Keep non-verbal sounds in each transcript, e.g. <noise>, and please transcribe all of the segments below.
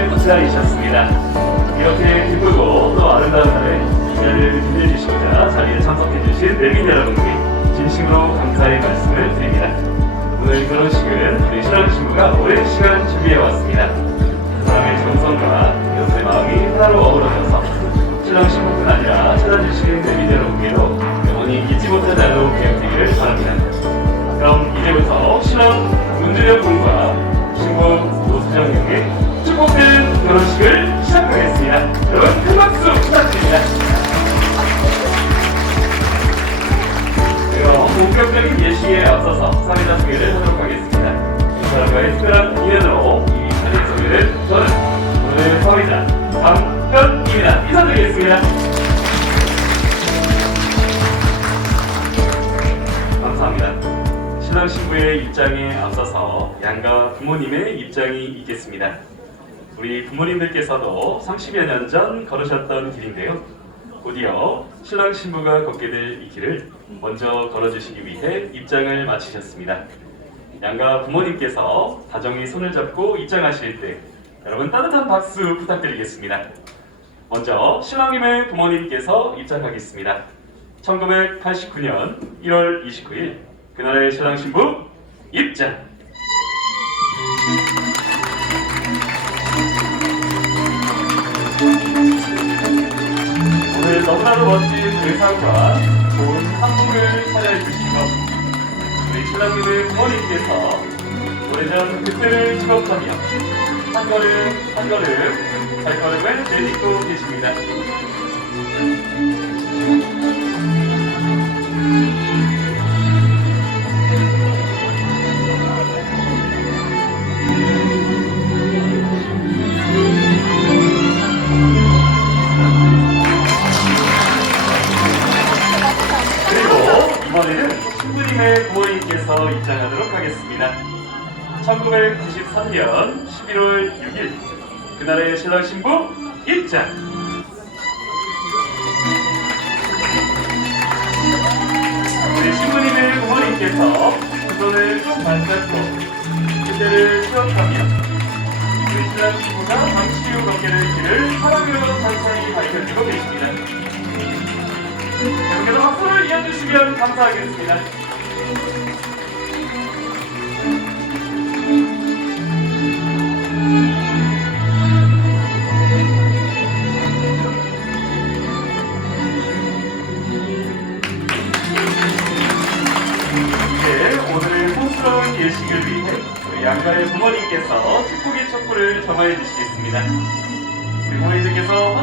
준비를 기다리셨습니다. 이렇게 기쁘고 또 아름다운 날에 이 자리를 빛내주시고자 자리에 참석해주신 내빈 여러분께 진심으로 감사의 말씀을 드립니다. 오늘 결혼식은 우리 신랑 신부가 오랜 시간 준비해왔습니다. 그 사람의 정성과 여러분의 마음이 하나로 어우러져서 신랑 신부뿐 아니라 찾아주신 내빈 여러분께도 영원히 잊지 못할 날로 기억되기를 바랍니다. 그럼 이제부터 신랑 문주영 군과 신부 노수정에게 축복된 결혼식을 시작하겠습니다. 여러분 큰 박수 부탁드립니다. 그럼 본격적인 예식에 앞서서 사회자 소개를 하도록 하겠습니다. 이 사람과의 특별한 인연으로 이 자리에 소개를 저는 오늘 사회자 강현입니다. 인사드리겠습니다. 감사합니다. 신랑 신부의 입장에 앞서서 양가 부모님의 입장이 있겠습니다. 우리 부모님들께서도 30여 년 전 걸으셨던 길인데요. 곧이어 신랑 신부가 걷게 될 이 길을 먼저 걸어주시기 위해 입장을 마치셨습니다. 양가 부모님께서 다정히 손을 잡고 입장하실 때 여러분 따뜻한 박수 부탁드리겠습니다. 먼저 신랑님의 부모님께서 입장하겠습니다. 1989년 1월 29일 그날의 신랑 신부 입장. 오늘 너무나도 멋진 의상과 좋은 한복을 차려해 주시고 우리 신랑님의 부모님께서 오래전 그때를 추억하며 한 걸음 한 걸음 발걸음을 내딛고 계십니다. 1993년 11월 6일 그날의 신랑 신부 입장. 우리 신부님의 부모님께서 두 손을 좀 반잡고 그때를 추억하며 우리 신랑 신부가 잠시 후될 길을 사랑으로 천천히 밝혀주고 계십니다. 여러분께서 박수를 이어주시면 감사하겠습니다.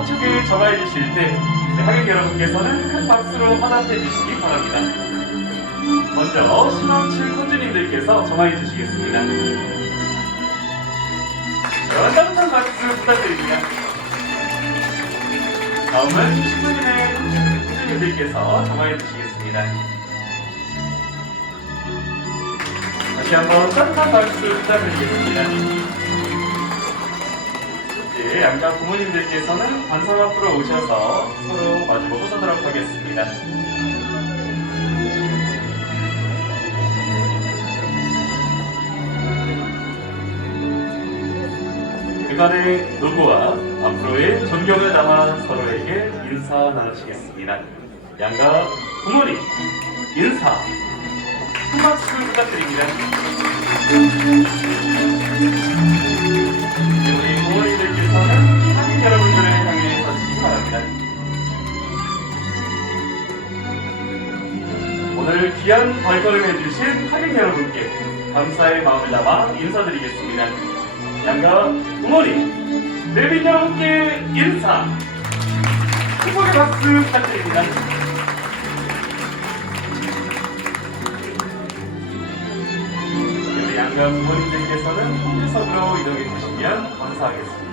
화촉을 점화해 주실 때 네, 하객 여러분께서는 큰 박수로 화답해 주시기 바랍니다. 먼저 신왕칠 군주님들께서 점화해 주시겠습니다. 자, 따뜻한 박수 부탁드립니다. 다음은 신부님의 군주님들께서 점화해 주시겠습니다. 다시 한번 따뜻한 박수 부탁드리겠습니다. 네, 양가 부모님들께서는 관상 앞으로 오셔서 서로 마주보고 서도록 하겠습니다. 그간의 노고와 앞으로의 존경을 담아 서로에게 인사 나누시겠습니다. 양가 부모님 인사 큰 박수 부탁드립니다. 귀한 발걸음 해 주신 한인 여러분께 감사의 마음을 담아 인사드리겠습니다. 양가 부모님, 내빈 여러분께 인사! 축복의 박수 부탁드립니다. 양가 부모님들께서는 홍주석으로 이동해 주시면 감사하겠습니다.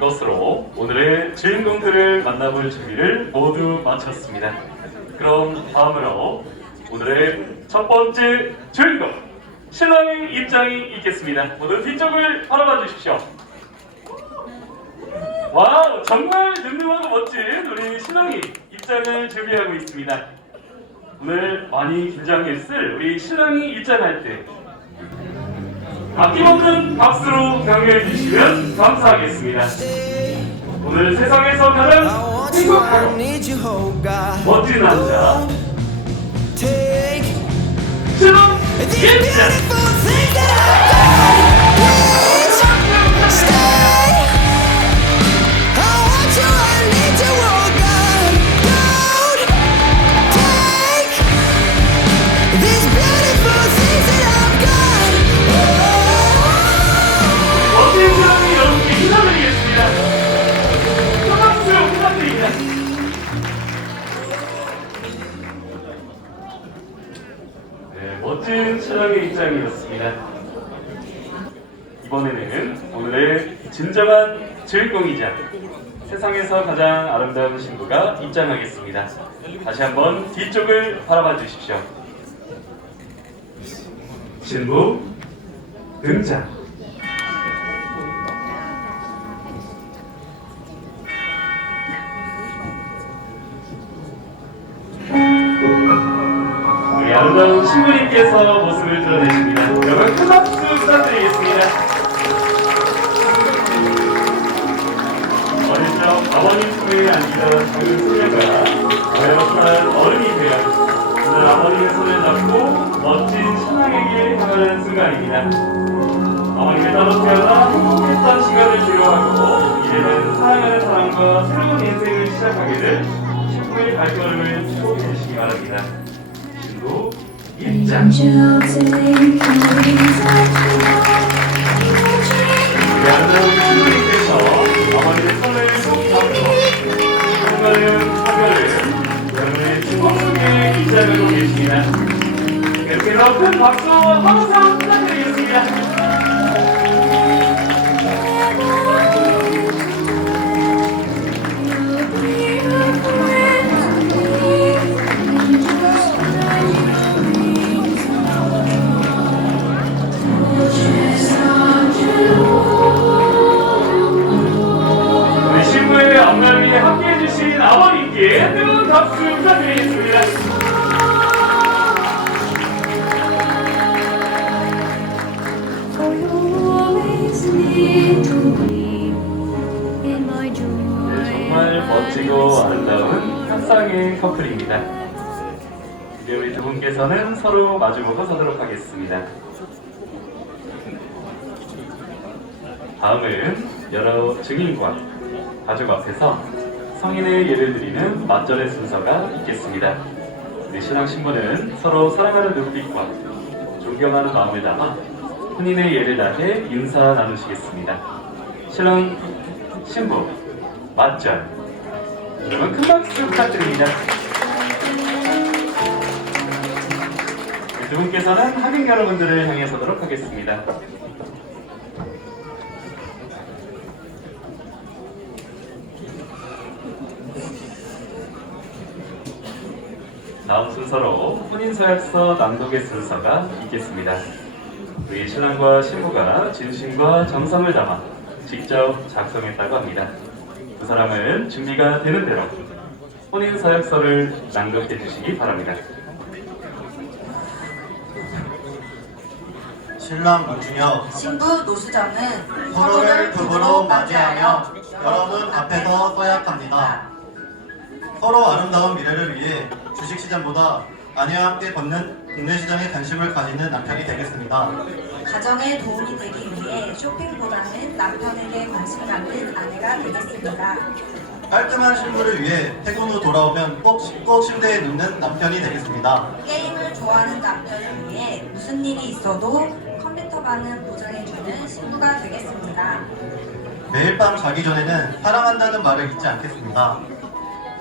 이것으로 오늘의 주인공들을 만나볼 준비를 모두 마쳤습니다. 그럼 다음으로 오늘의 첫 번째 주인공 신랑의 입장이 있겠습니다. 모두 뒤쪽을 바라봐 주십시오. 와우 정말 늠름하고 멋진 우리 신랑이 입장을 준비하고 있습니다. 오늘 많이 긴장했을 우리 신랑이 입장할 때 아낌없는 박수로 격려해 주시면 감사하겠습니다. 오늘 세상에서 가장 행복하고. 멋진 남자 신혼 these 주인공이자 세상에서 가장 아름다운 신부가 입장하겠습니다. 다시 한번 뒤쪽을 바라봐 주십시오. 신부 등장. 우리 아름다운 신부님께서 모습을 드러내십니다. 여러분 큰 박수 부탁드리겠습니다. 아버님 품에 안기던 작은 소녀가 외롭한 어른이 되어 오늘 아버님의 손을 잡고 멋진 신앙에게 향하는 순간입니다. 어머님의 따로 태어나 행복했던 시간을 즐거워하고 이제는 사랑하는 사람과 새로운 인생을 시작하게 될 신부의 발걸음을 축복해 주시기 바랍니다. 신부 입장. 우리 아름다운 신부님께서 어머니의 한 걸음 한 걸음 여러분의 축복 속에 입장하고 계십니다. 이렇게 높은 박수 항상 부탁드리겠습니다. 아버님께 뜨거운 박수 부탁드리겠습니다. 네, 정말 멋지고 아름다운 한쌍의 커플입니다. 이제 우리 두 분께서는 서로 마주보고 서도록 하겠습니다. 다음은 여러 증인과 가족 앞에서 성인의 예를 드리는 맞절의 순서가 있겠습니다. 우리 신랑 신부는 서로 사랑하는 눈빛과 존경하는 마음을 담아 혼인의 예를 다해 인사 나누시겠습니다. 신랑 신부 맞절 여러분 큰 박수 부탁드립니다. 네, 두 분께서는 하객 여러분들을 향해 서도록 하겠습니다. 다음 순서로 혼인서약서 낭독의 순서가 있겠습니다. 우리 신랑과 신부가 진심과 정성을 담아 직접 작성했다고 합니다. 두 사람은 준비가 되는 대로 혼인서약서를 낭독해 주시기 바랍니다. 신랑 문준혁 신부 노수정은 서로를 부부로 맞이하며 여러분 앞에서 서약합니다. 서로 아름다운 미래를 위해 주식시장보다 아내와 함께 걷는 국내 시장에 관심을 가지는 남편이 되겠습니다. 가정에 도움이 되기 위해 쇼핑보다는 남편에게 관심 갖는 아내가 되겠습니다. 깔끔한 신부를 위해 퇴근 후 돌아오면 꼭 씻고 침대에 눕는 남편이 되겠습니다. 게임을 좋아하는 남편을 위해 무슨 일이 있어도 컴퓨터방은 보장해주는 신부가 되겠습니다. 매일 밤 자기 전에는 사랑한다는 말을 잊지 않겠습니다.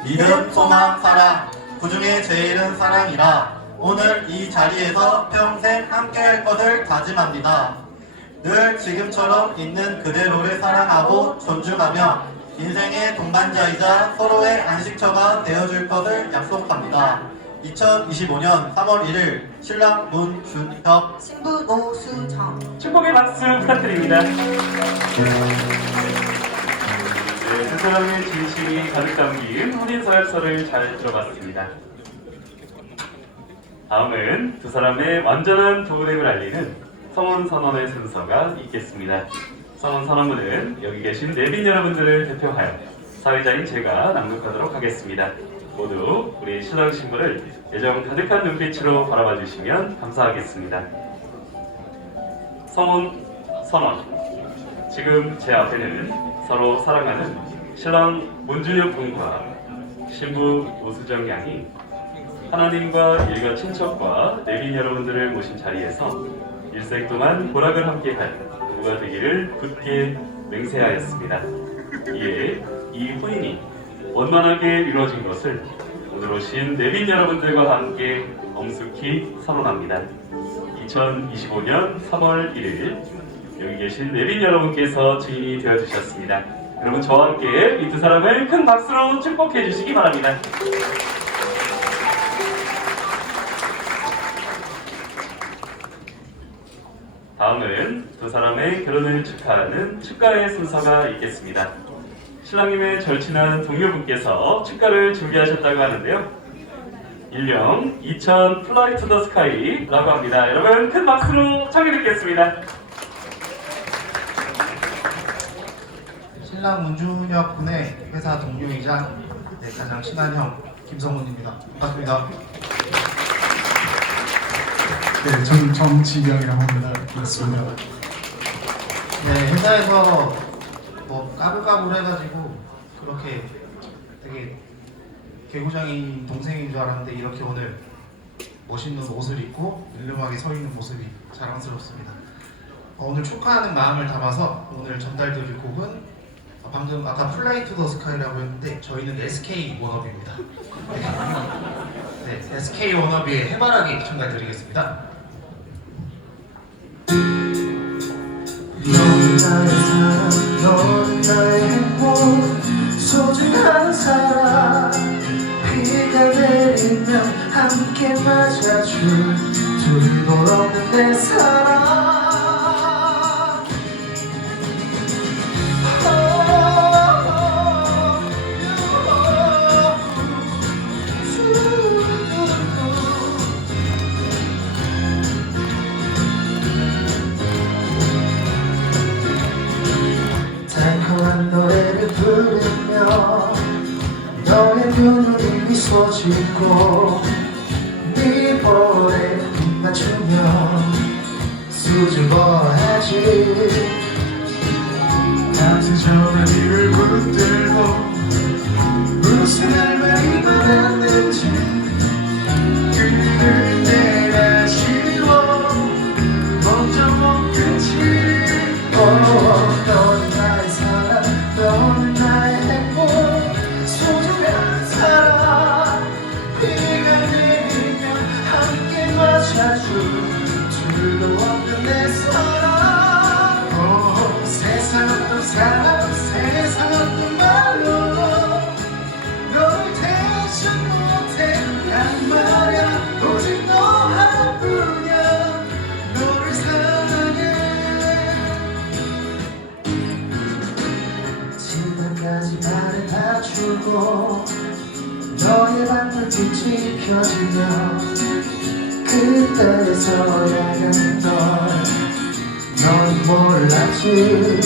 믿음, 소망, 사랑. 그 중에 제일은 사랑이라 오늘 이 자리에서 평생 함께할 것을 다짐합니다. 늘 지금처럼 있는 그대로를 사랑하고 존중하며 인생의 동반자이자 서로의 안식처가 되어줄 것을 약속합니다. 2025년 3월 1일 신랑 문준혁 신부 노수정 축복의 박수 부탁드립니다. 네, 두 사람의 진심이 가득 담긴 혼인서약서를 잘 들어봤습니다. 다음은 두 사람의 완전한 조우됨을 알리는 성원 선언의 순서가 있겠습니다. 성원 선언문은 여기 계신 내빈 여러분들을 대표하여 사회자인 제가 낭독하도록 하겠습니다. 모두 우리 신랑 신부를 애정 가득한 눈빛으로 바라봐 주시면 감사하겠습니다. 성원 선언. 지금 제 앞에는 서로 사랑하는 신랑 문준혁 군과 신부 오수정 양이 하나님과 일가 친척과 내빈 여러분들을 모신 자리에서 일생 동안 보락을 함께할 부부가 되기를 굳게 맹세하였습니다. 이에 이婚姻이 원만하게 이루어진 것을 오늘 오신 내빈 여러분들과 함께 엄숙히 선언합니다. 2025년 3월 1일 여기 계신 내빈 여러분께서 증인이 되어 주셨습니다. 여러분 저와 함께 이 두 사람을 큰 박수로 축복해 주시기 바랍니다. 다음은 두 사람의 결혼을 축하하는 축가의 순서가 있겠습니다. 신랑님의 절친한 동료분께서 축가를 준비하셨다고 하는데요. 일명 2000 플라이 투 더 스카이라고 합니다. 여러분 큰 박수로 청해 듣겠습니다. 신랑 문준혁 군의 회사 동료이자 네, 가장 친한 형 김성훈입니다. 반갑습니다. 네, 저는 정지경이라고 합니다. 반갑습니다. 네, 회사에서 뭐 까불까불 해가지고 그렇게 되게 개구장인 동생인 줄 알았는데 이렇게 오늘 멋있는 옷을 입고 릴름하게 서 있는 모습이 자랑스럽습니다. 어, 오늘 축하하는 마음을 담아서 오늘 전달드릴 곡은 어, 방금 아까 플라이 투 더 스카이라고 했는데 저희는 SK 워너비입니다. <laughs> 네, SK 워너비의 해바라기 전달드리겠습니다. 너는 나의 사랑, 나의 행복, 소중한 사랑. 비가 내리면 함께 맞아줄 둘도 없는 내 사랑. 부르며 너의 눈물이 미소 짓고 네 볼에 빛맞추며 수줍어하지. 밤새 전화기를 붙들고 할 낮추고 너의 방불빛이 켜지면 그때서야 널, 넌 몰랐지.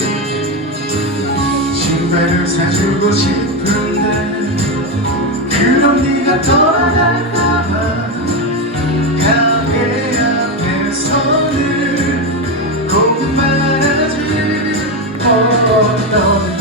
신발을 사주고 싶은데 그럼 네가 돌아갈까봐 가게 앞에 서는 꼭 말하지 어, 너는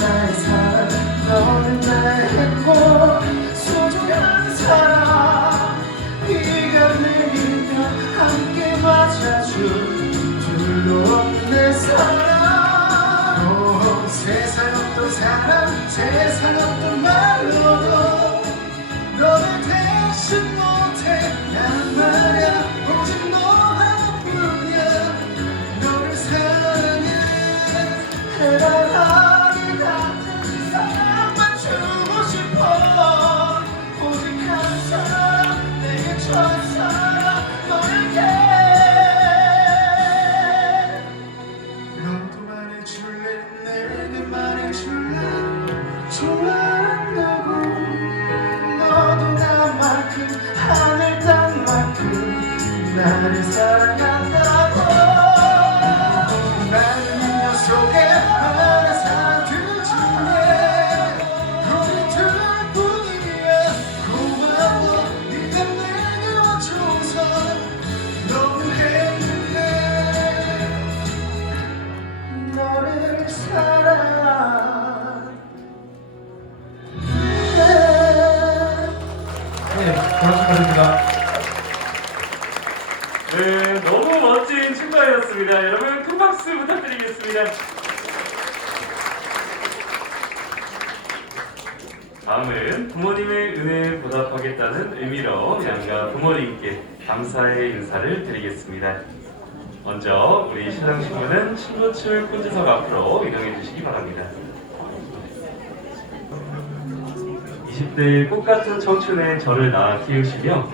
20대의 꽃같은 청춘에 저를 낳아 키우시며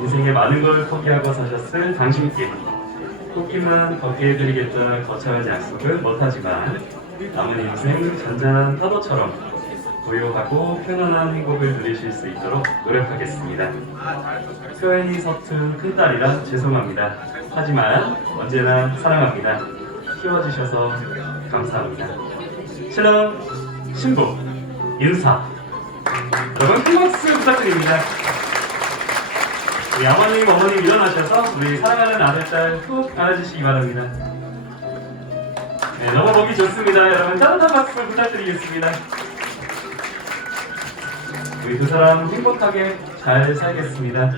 인생의 많은 걸 포기하고 사셨을 당신께 꽃길만 걷게 해드리겠다는 거창한 약속은 못하지만 남은 인생 잔잔한 파도처럼 고요하고 편안한 행복을 누리실 수 있도록 노력하겠습니다. 표현이 서툰 큰딸이라 죄송합니다. 하지만 언제나 사랑합니다. 키워주셔서 감사합니다. 신랑, 신부, 인사. 여러분 큰 박수 부탁드립니다. 우리 아버님, 어머님 일어나셔서 우리 사랑하는 아들, 딸푹 안아주시기 바랍니다. 네, 너무 보기 좋습니다. 여러분 따뜻한 박수 부탁드리겠습니다. 우리 두 사람 행복하게 잘 살겠습니다.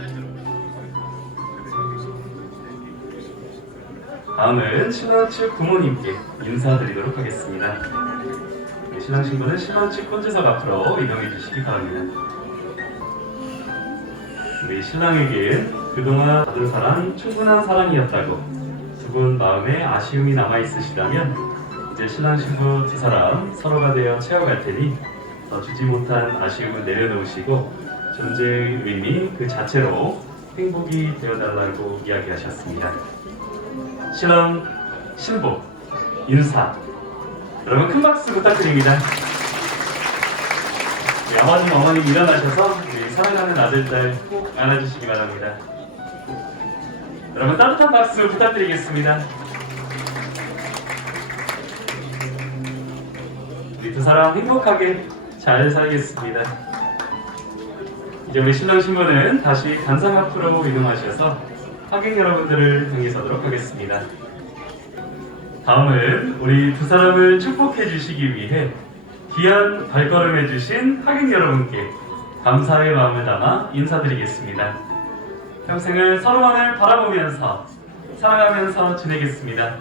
다음은 신랑 측 부모님께 인사드리도록 하겠습니다. 우리 신랑 신부는 신랑 측 혼주석 앞으로 이동해 주시기 바랍니다. 우리 신랑에게 그동안 받은 사랑 충분한 사랑이었다고 두 분 마음에 아쉬움이 남아 있으시다면 이제 신랑 신부 두 사람 서로가 되어 채워갈 테니 더 주지 못한 아쉬움을 내려놓으시고 존재의 의미 그 자체로 행복이 되어달라고 이야기하셨습니다. 신랑 신부 인사 여러분 큰 박수 부탁드립니다. 우리 아버님 어머님 일어나셔서 우리 사랑하는 아들 딸 꼭 안아주시기 바랍니다. 여러분 따뜻한 박수 부탁드리겠습니다. 우리 두 사람 행복하게 잘 살겠습니다. 이제 우리 신랑 신부는 다시 단상 앞으로 이동하셔서 하객 여러분들을 향해 서도록 하겠습니다. 다음은 우리 두 사람을 축복해 주시기 위해 귀한 발걸음 해 주신 하객 여러분께 감사의 마음을 담아 인사드리겠습니다. 평생을 서로만을 바라보면서 사랑하면서 지내겠습니다.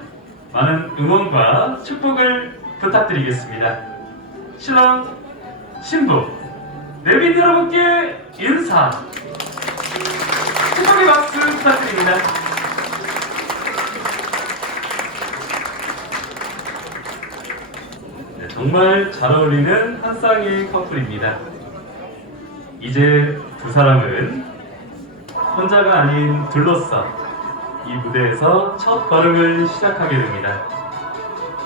많은 응원과 축복을 부탁드리겠습니다. 신랑, 신부, 내빈 여러분께 인사, 축복의 박수 부탁드립니다. 정말 잘 어울리는 한 쌍의 커플입니다. 이제 두 사람은 혼자가 아닌 둘로서 이 무대에서 첫 걸음을 시작하게 됩니다.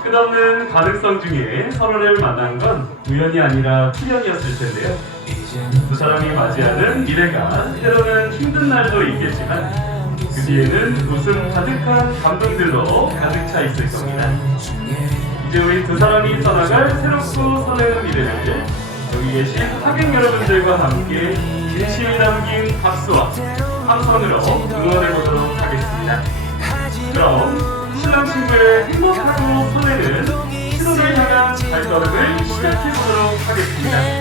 끝없는 가능성 중에 서로를 만난 건 우연이 아니라 필연이었을 텐데요. 두 사람이 맞이하는 미래가 때로는 힘든 날도 있겠지만 그 뒤에는 웃음 가득한 감동들로 가득 차 있을 겁니다. 이제 우리 두 사람이 떠나갈 새롭고 설레는 미래를 여기 계신 하객 여러분들과 함께 진심이 담긴 박수와 함성으로 응원해 보도록 하겠습니다. 그럼 신랑 신부의 행복하고 설레는 신혼을 향한 발걸음을 시작해 보도록 하겠습니다.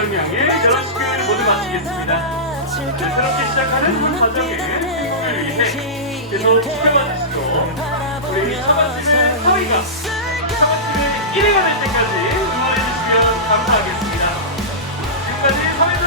정량에 여러시교회를 모두 마치겠습니다. 네, 새롭게 시작하는 그 과정에 성공을 위해 계속 출발하시고 우리 차바티를 서희가 차바티를 1위가 될 때까지 응원해 주시면 감사하겠습니다. 지금까지 서희